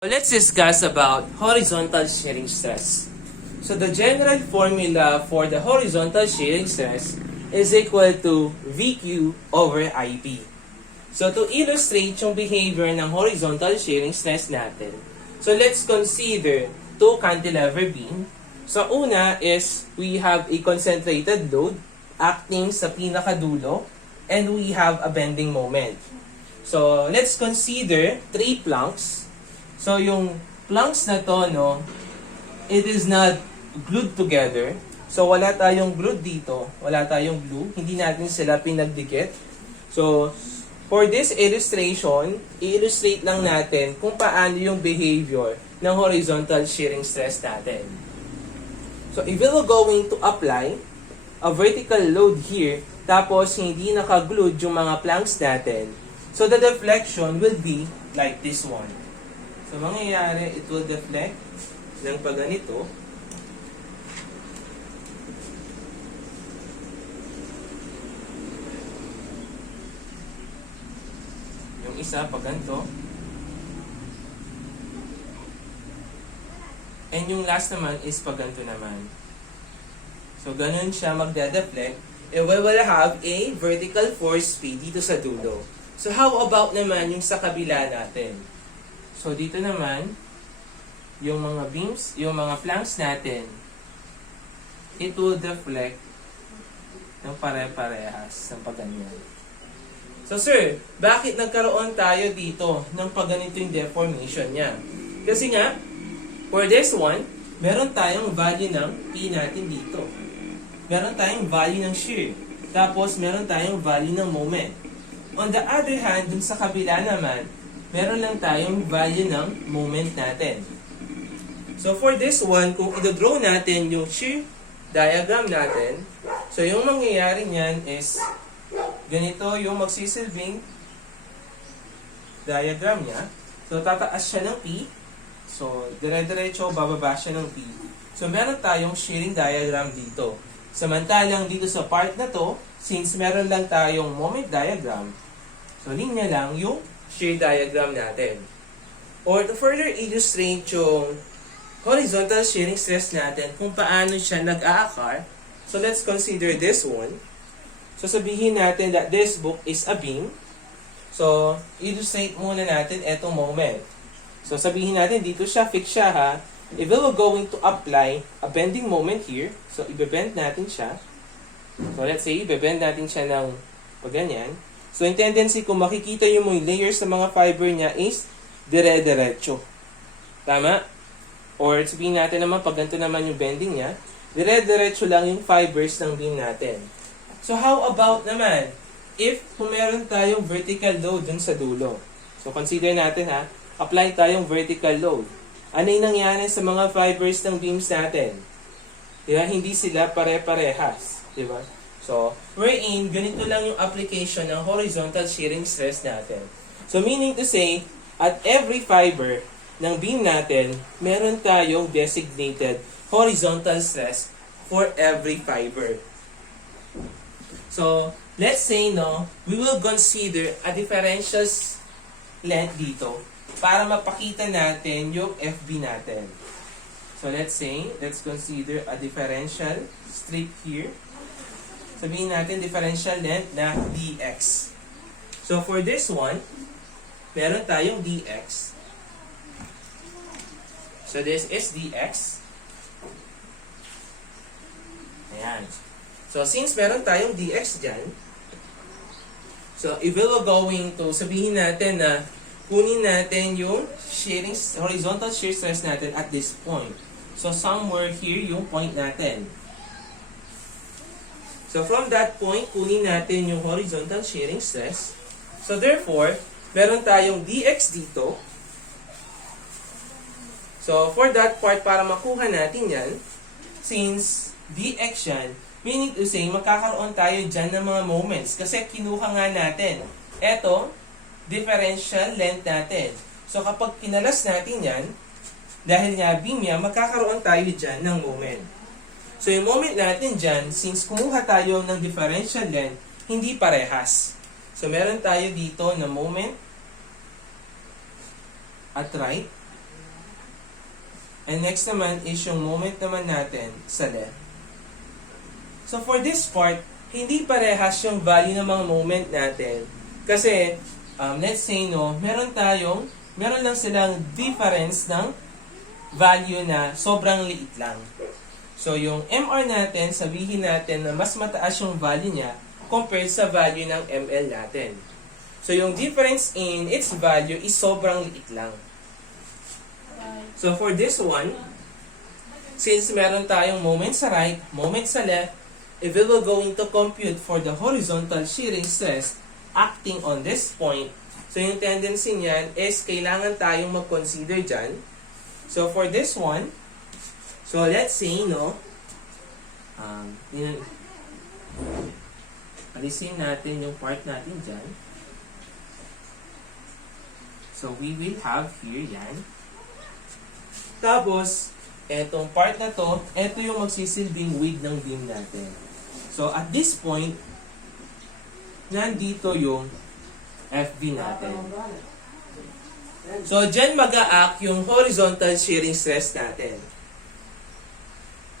Let's discuss about horizontal shearing stress. So the general formula for the horizontal shearing stress is equal to VQ over IP. So to illustrate yung behavior ng horizontal shearing stress natin, so let's consider two cantilever beam. So una is we have a concentrated load acting sa pinakadulo and we have a bending moment. So let's consider three planks. So, yung planks na to, it is not glued together. So, wala tayong glued dito. Wala tayong glue. Hindi natin sila pinagdikit. So, for this illustration, i-illustrate lang natin kung paano yung behavior ng horizontal shearing stress natin. So, if we're going to apply a vertical load here, tapos hindi naka-glued yung mga planks natin, so the deflection will be like this one. So, mangyayari, it will deflect ng pagganito. Yung isa, pagganito. And yung last naman is pagganito naman. So, ganun siya magde-deflect. And we will have a vertical force P dito sa dulo. So, how about naman yung sa kabila natin? So, dito naman, yung mga beams, yung mga flanks natin, it will deflect ng pare-parehas ng pagganyan. So, sir, bakit nagkaroon tayo dito ng pagganito yung deformation niya? Kasi nga, for this one, meron tayong value ng P natin dito. Meron tayong value ng shear. Tapos, meron tayong value ng moment. On the other hand, dun sa kabila naman, meron lang tayong value ng moment natin. So for this one, kung i-draw natin yung shear diagram natin, so yung mangyayari niyan is ganito yung magsisilbing diagram niya. So tataas siya ng P. So dire-diretso bababa siya ng P. So meron tayong shearing diagram dito. Samantalang dito sa part na to, since meron lang tayong moment diagram, so linya lang yung shear diagram natin. Or to further illustrate yung horizontal shearing stress natin, kung paano siya nag-aakar, so let's consider this one. So sabihin natin that this book is a beam. So illustrate muna natin etong moment. So sabihin natin dito siya, fix siya ha. If we were going to apply a bending moment here, so i-bend natin siya. So let's say, i-bend natin siya ng pagganyan. So, yung tendency kung makikita nyo mo yung layers sa mga fiber niya is dire-diretso. Tama? Or sabihin natin naman, pag ganito naman yung bending niya, dire-diretso lang yung fibers ng beam natin. So, how about naman, if kung meron tayong vertical load dun sa dulo. So, consider natin ha, apply tayong vertical load. Ano yung nangyari sa mga fibers ng beams natin? Diba? Hindi sila pare-parehas. Diba? So, wherein, ganito lang yung application ng horizontal shearing stress natin. So, meaning to say, at every fiber ng beam natin, meron tayong designated horizontal stress for every fiber. So, let's say, we will consider a differential length dito para mapakita natin yung FB natin. So, let's consider a differential strip here. Sabihin natin differential length na dx. So for this one, meron tayong dx. So this is dx. Ayan. So since meron tayong dx dyan, so if we were going to sabihin natin na kunin natin yung horizontal shear stress natin at this point. So somewhere here yung point natin. So, from that point, kunin natin yung horizontal shearing stress. So, therefore, meron tayong dx dito. So, for that part, para makuha natin yan, since dx yan, meaning to say, magkakaroon tayo dyan ng mga moments. Kasi kinuha nga natin. Eto, differential length natin. So, kapag kinalas natin yan, dahil nga beam yan, magkakaroon tayo dyan ng moment. So, yung moment natin dyan, since kumuha tayo ng differential length, hindi parehas. So, meron tayo dito na moment at right. And next naman is yung moment naman natin sa left. So for this part, hindi parehas yung value ng mga moment natin. Kasi, let's say, no, meron lang silang difference ng value na sobrang liit lang. So yung MR natin, sabihin natin na mas mataas yung value niya compared sa value ng ML natin. So yung difference in its value is sobrang liit lang. So for this one, since meron tayong moment sa right, moment sa left, if we will going to compute for the horizontal shearing stress acting on this point, so yung tendency niyan is kailangan tayong mag-consider dyan. So for this one, so let's say, no, alisin natin yung part natin dyan. So we will have here yan. Tapos, etong part na to, eto yung magsisilbing width ng beam natin. So at this point, nandito yung FB natin. So dyan mag-a-act yung horizontal shearing stress natin.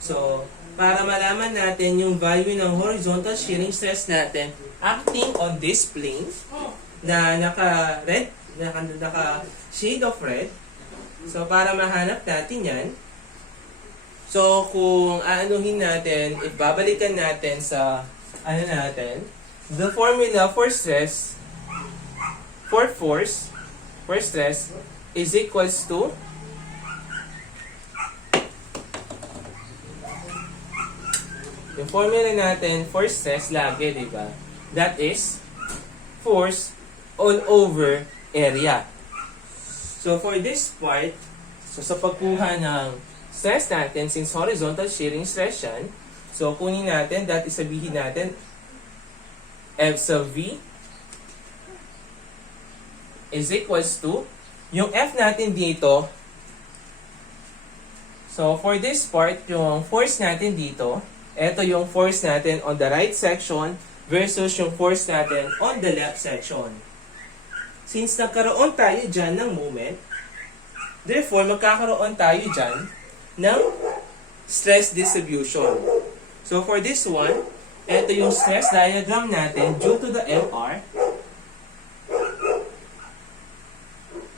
So, para malaman natin yung value ng horizontal shearing stress natin acting on this plane na naka-red, naka-shade of red. So, para mahanap natin yan, so kung aanuhin natin, ibabalikan natin sa the formula for stress, for force, for stress is equals to yung formula natin for stress lagi, di ba? That is force all over area. So for this part, so sa pagkuha ng stress natin, since horizontal shearing stress yan, so kunin natin, that is sabihin natin, F sub V is equals to, yung F natin dito, so for this part, yung force natin dito, ito yung force natin on the right section versus yung force natin on the left section. Since nagkaroon tayo dyan ng moment, therefore, magkakaroon tayo dyan ng stress distribution. So, for this one, ito yung stress diagram natin due to the MR.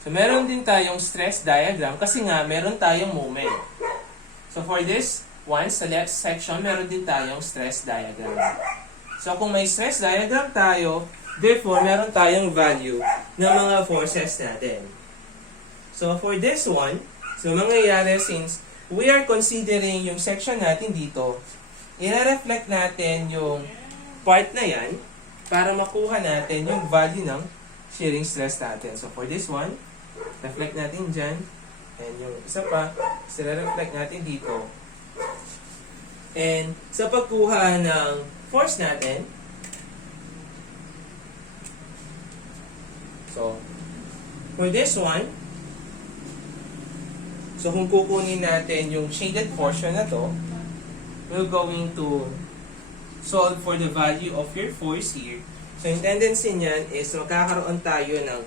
So, meron din tayong stress diagram kasi nga, meron tayong moment. So, for this one, sa left section, meron din tayong stress diagram. So, kung may stress diagram tayo, therefore, meron tayong value ng mga forces natin. So, for this one, so mangyayari since we are considering yung section natin dito, i-reflect natin yung part na yan para makuha natin yung value ng shearing stress natin. So, for this one, reflect natin dyan. And yung isa pa, i-reflect natin dito. And sa pagkuha ng force natin, so, for this one, so kung kukunin natin yung shaded portion na to, we're going to solve for the value of your force here. So, yung tendency niyan is magkakaroon tayo ng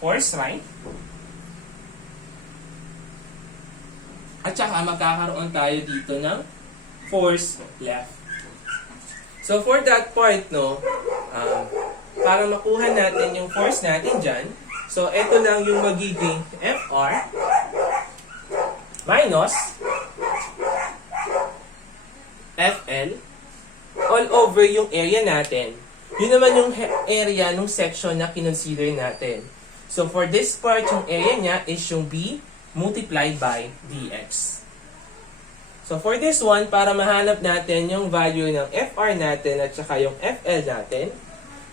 force right, at saka magkakaroon tayo dito ng force left. So, for that part, no, para makuha natin yung force natin dyan, so, ito lang yung magiging FR minus FL all over yung area natin. Yun naman yung area ng section na kinonsider natin. So, for this part, yung area niya is yung B multiplied by dx. So, for this one, para mahanap natin yung value ng FR natin at saka yung FL natin,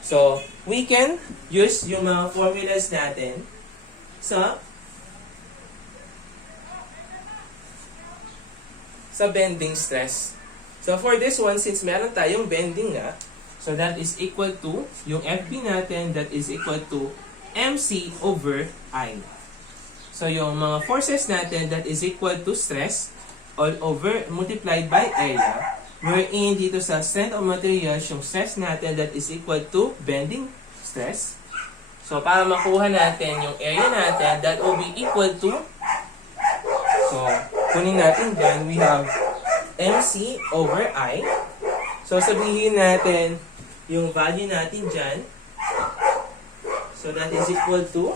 so, we can use yung mga formulas natin sa bending stress. So, for this one, since meron tayong bending nga, so that is equal to, yung FB natin, that is equal to MC over I. So, yung mga forces natin, that is equal to stress all over multiplied by area, wherein dito sa strength of materials, yung stress natin that is equal to bending stress. So, para makuha natin yung area natin, that will be equal to, so, kunin natin dyan, we have MC over I. So, sabihin natin yung value natin dyan. So, that is equal to,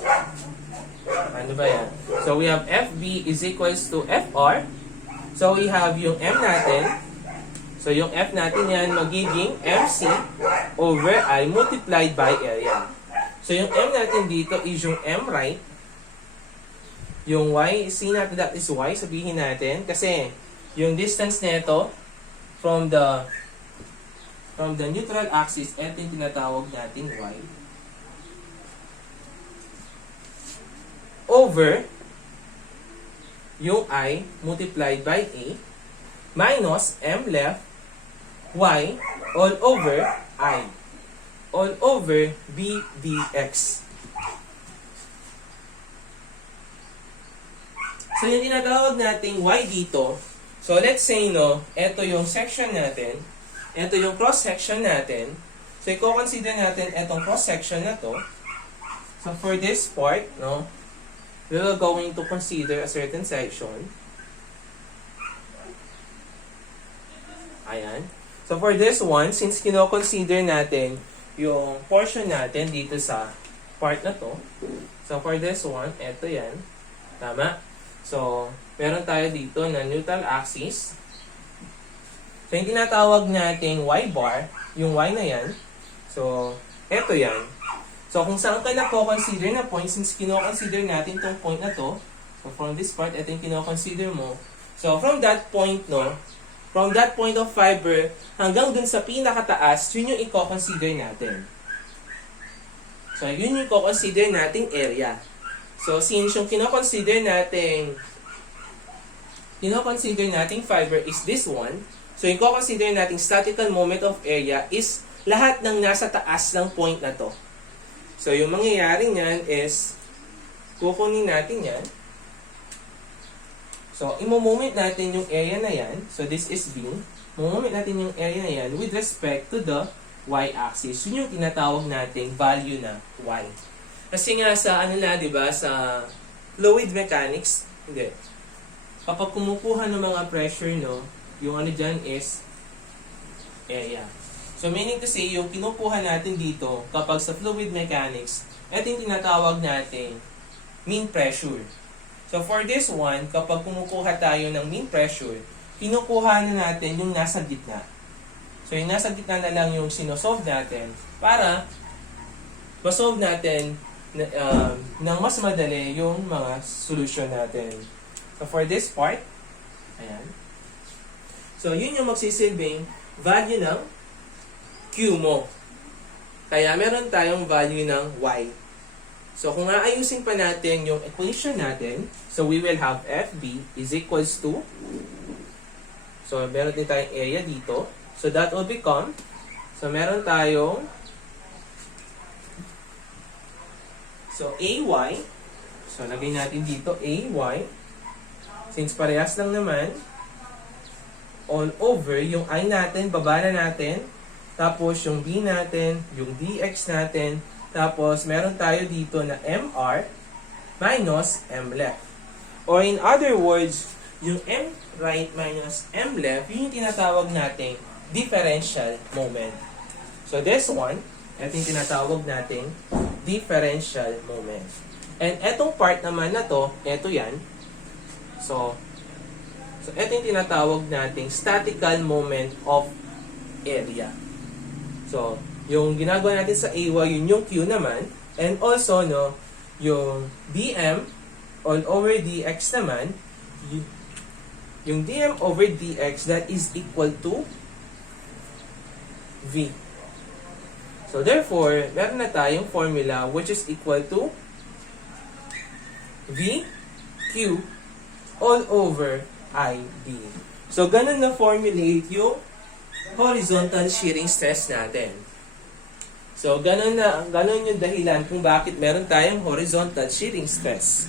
ano ba yan? So, we have FB is equals to FR. So, we have yung M natin. So, yung F natin yan magiging MC over I multiplied by area. So, yung M natin dito is yung M right. Yung Y, C natin that is Y, sabihin natin. Kasi, yung distance nito from the neutral axis, ito yung tinatawag natin Y. Over yung I multiplied by A minus M left Y all over I all over B dx. So, yung tinatawag nating Y dito, so let's say, no, ito yung section natin, ito yung cross-section natin. So, i-consider natin itong cross-section na to. So, for this part, no, we're going to consider a certain section. Ayan. So, for this one, since kino-consider natin yung portion natin dito sa part na to, so, for this one, eto yan. Tama? So, meron tayo dito na neutral axis. So, yung tinatawag nating Y bar, yung Y na yan. So, eto yan. So, kung saan ka na-consider na point, since kino-consider natin tong point na to, so, from this part, ito yung kino-consider mo. So, from that point, no, from that point of fiber, hanggang dun sa pinakataas, yun yung i-consider natin. So, yun yung i-consider nating area. So, since yung kino-consider nating fiber is this one, so yung i-consider nating statical moment of area is lahat ng nasa taas ng point na to. So, yung mangyayari niyan is, kukunin natin yan. So, imo-moment natin yung area na yan. So, this is B. Mo-moment natin yung area na yan with respect to the y-axis. Yun yung tinatawag nating value na y. Kasi nga sa, ano na, di ba, sa fluid mechanics, hindi. Kapag kumukuha ng mga pressure, no, yung ano dyan is area. So, meaning to say, yung kinukuha natin dito, kapag sa fluid mechanics, ito yung tinatawag nating mean pressure. So, for this one, kapag kumukuha tayo ng mean pressure, kinukuha na natin yung nasa gitna. So, yung nasa gitna na lang yung sinosolve natin para masolve natin ng mas madali yung mga solution natin. So, for this part, ayan. So, yun yung magsisilbing value ng Q mo. Kaya, meron tayong value ng Y. So, kung aayusin pa natin yung equation natin, so we will have FB is equals to, so meron din tayong area dito. So, that will become, so meron tayong, so AY, so lagay natin dito AY, since parehas lang naman, all over, yung I natin, baba na natin, tapos yung B natin, yung DX natin, tapos, meron tayo dito na MR minus M left. Or in other words, yung M right minus M left, yun yung tinatawag nating differential moment. So, this one, ito yung tinatawag nating differential moment. And etong part naman na to, ito yan. So ito yung tinatawag nating statical moment of area. So, yung ginagawa natin sa AY, yun yung Q naman. And also, no, yung dm all over dx naman, yung dm over dx, that is equal to V. So, therefore, meron na tayong formula which is equal to V, Q, all over IB. So, ganun na formulate yung horizontal shearing stress natin. So, ganun yung dahilan kung bakit meron tayong horizontal shearing stress.